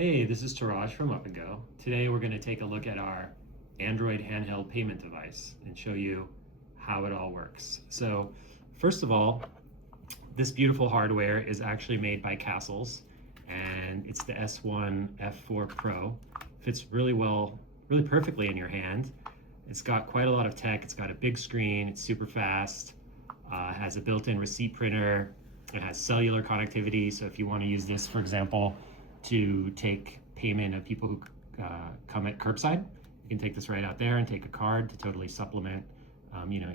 Hey, this is Taraj from Up & Go. Today we're going to take a look at our Android handheld payment device and show you how it all works. So first of all, this beautiful hardware is actually made by Castles, and it's the S1F4 Pro. Fits really well, really perfectly in your hand. It's got quite a lot of tech. It's got a big screen, it's super fast, has a built-in receipt printer, it has cellular connectivity, so if you want to use this, for example, to take payment of people who come at curbside, you can take this right out there and take a card to totally supplement,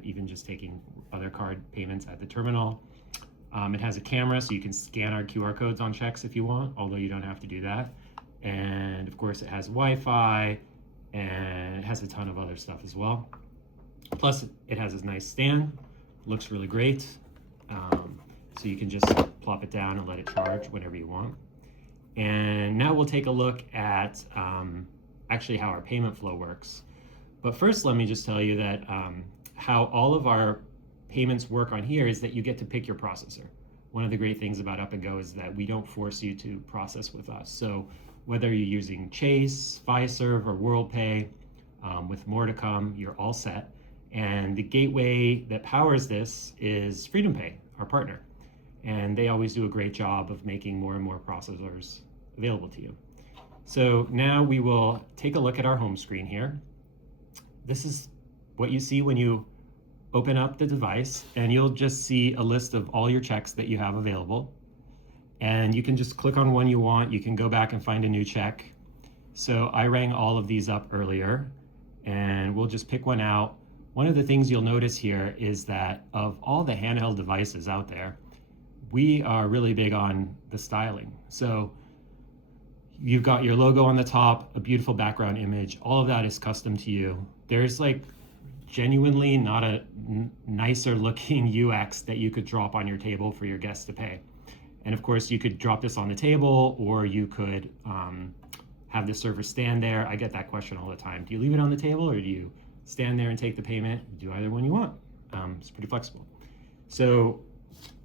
even just taking other card payments at the terminal. It has a camera, so you can scan our QR codes on checks if you want, although you don't have to do that. And of course, it has Wi-Fi, and it has a ton of other stuff as well. Plus, it has this nice stand, looks really great. So you can just plop it down and let it charge whenever you want. And now we'll take a look at actually how our payment flow works. But first, let me just tell you that how all of our payments work on here is that you get to pick your processor. One of the great things about Up & Go is that we don't force you to process with us. So whether you're using Chase, Fiserv, or Worldpay, with more to come, you're all set. And the gateway that powers this is FreedomPay, our partner. And they always do a great job of making more and more processors available to you. So now we will take a look at our home screen here. This is what you see when you open up the device, and you'll just see a list of all your checks that you have available. And you can just click on one you want. You can go back and find a new check. So I rang all of these up earlier, and we'll just pick one out. One of the things you'll notice here is that of all the handheld devices out there, we are really big on the styling. So you've got your logo on the top, a beautiful background image, all of that is custom to you. There's like genuinely not a nicer looking UX that you could drop on your table for your guests to pay. And of course you could drop this on the table, or you could have the server stand there. I get that question all the time. Do you leave it on the table, or do you stand there and take the payment? Do either one you want. It's pretty flexible. So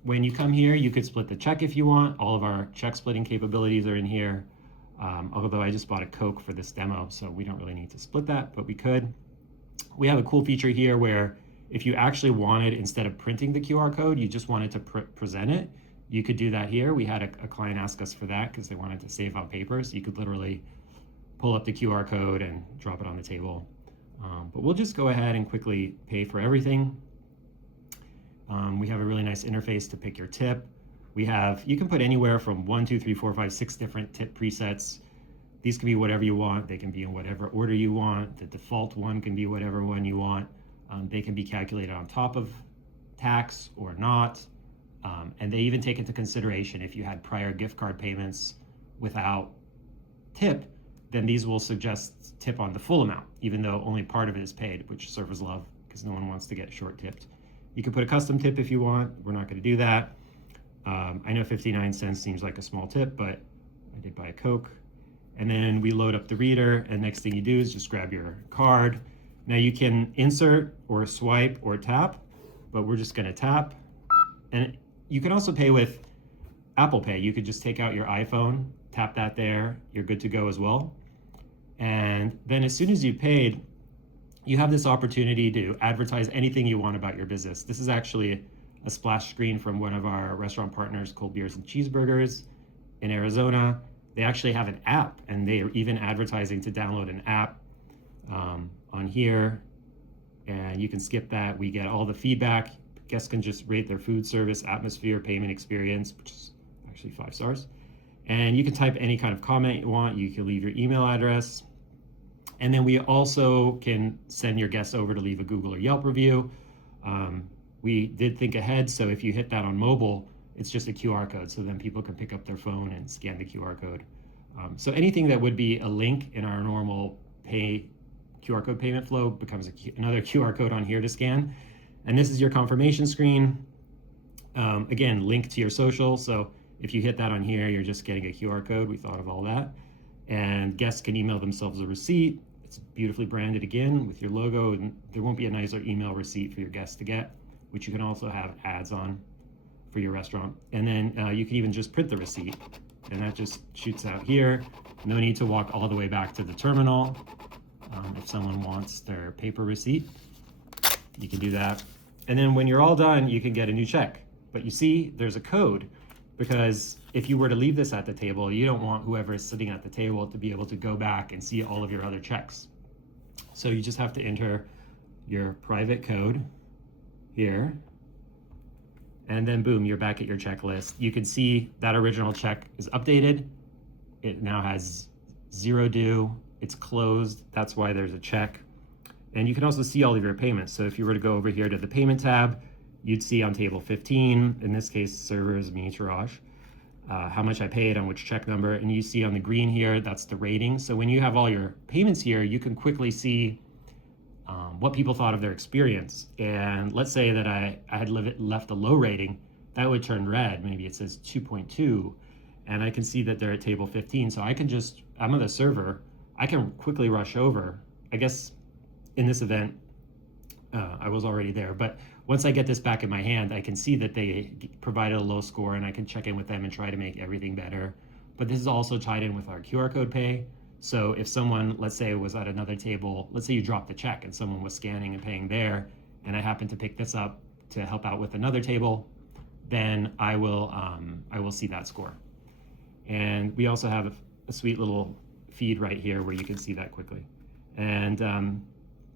when you come here, you could split the check if you want. All of our check splitting capabilities are in here. Although I just bought a Coke for this demo, so we don't really need to split that, but we could. We have a cool feature here where if you actually wanted, instead of printing the QR code, you just wanted to present it, you could do that here. We had a client ask us for that because they wanted to save on paper. So you could literally pull up the QR code and drop it on the table. But we'll just go ahead and quickly pay for everything. We have a really nice interface to pick your tip. You can put anywhere from 1, 2, 3, 4, 5, 6 different tip presets. These can be whatever you want. They can be in whatever order you want. The default one can be whatever one you want. They can be calculated on top of tax or not. And they even take into consideration if you had prior gift card payments without tip, then these will suggest tip on the full amount, even though only part of it is paid, which servers love because no one wants to get short tipped. You can put a custom tip if you want. We're not going to do that. I know 59 cents seems like a small tip, but I did buy a Coke. And then we load up the reader, and next thing you do is just grab your card. Now you can insert or swipe or tap, but we're just going to tap. And you can also pay with Apple Pay. You could just take out your iPhone, tap that there, you're good to go as well. And then as soon as you've paid, you have this opportunity to advertise anything you want about your business. This is actually a splash screen from one of our restaurant partners, Cold Beers and Cheeseburgers in Arizona. They actually have an app, and they are even advertising to download an app on here. And you can skip that. We get all the feedback. Guests can just rate their food service, atmosphere, payment experience, which is actually 5 stars. And you can type any kind of comment you want. You can leave your email address. And then we also can send your guests over to leave a Google or Yelp review. We did think ahead, so if you hit that on mobile, it's just a QR code, so then people can pick up their phone and scan the QR code. So anything that would be a link in our normal pay QR code payment flow becomes another QR code on here to scan. And this is your confirmation screen. Again, link to your social. So if you hit that on here, you're just getting a QR code. We thought of all that. And guests can email themselves a receipt. It's beautifully branded again with your logo, and there won't be a nicer email receipt for your guests to get, which you can also have ads on for your restaurant. And then you can even just print the receipt, and that just shoots out here. No need to walk all the way back to the terminal. If someone wants their paper receipt, you can do that. And then when you're all done, you can get a new check. But you see, there's a code, because if you were to leave this at the table, you don't want whoever is sitting at the table to be able to go back and see all of your other checks. So you just have to enter your private code here, and then boom, you're back at your checklist. You can see that original check is updated. It now has 0 due. It's closed. That's why there's a check. And you can also see all of your payments. So if you were to go over here to the payment tab, you'd see on table 15, in this case, server is me, Taraj, how much I paid on which check number. And you see on the green here, that's the rating. So when you have all your payments here, you can quickly see what people thought of their experience. And let's say that I had left a low rating, that would turn red. Maybe it says 2.2, and I can see that they're at table 15. So I can just, I'm on the server, I can quickly rush over. I guess in this event, I was already there, but once I get this back in my hand, I can see that they provided a low score, and I can check in with them and try to make everything better. But this is also tied in with our QR code pay. So if someone, let's say, was at another table, let's say you dropped the check and someone was scanning and paying there, and I happen to pick this up to help out with another table, then I will see that score. And we also have a sweet little feed right here where you can see that quickly. And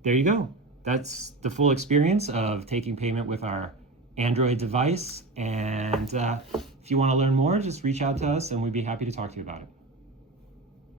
there you go. That's the full experience of taking payment with our Android device. And if you want to learn more, just reach out to us and we'd be happy to talk to you about it.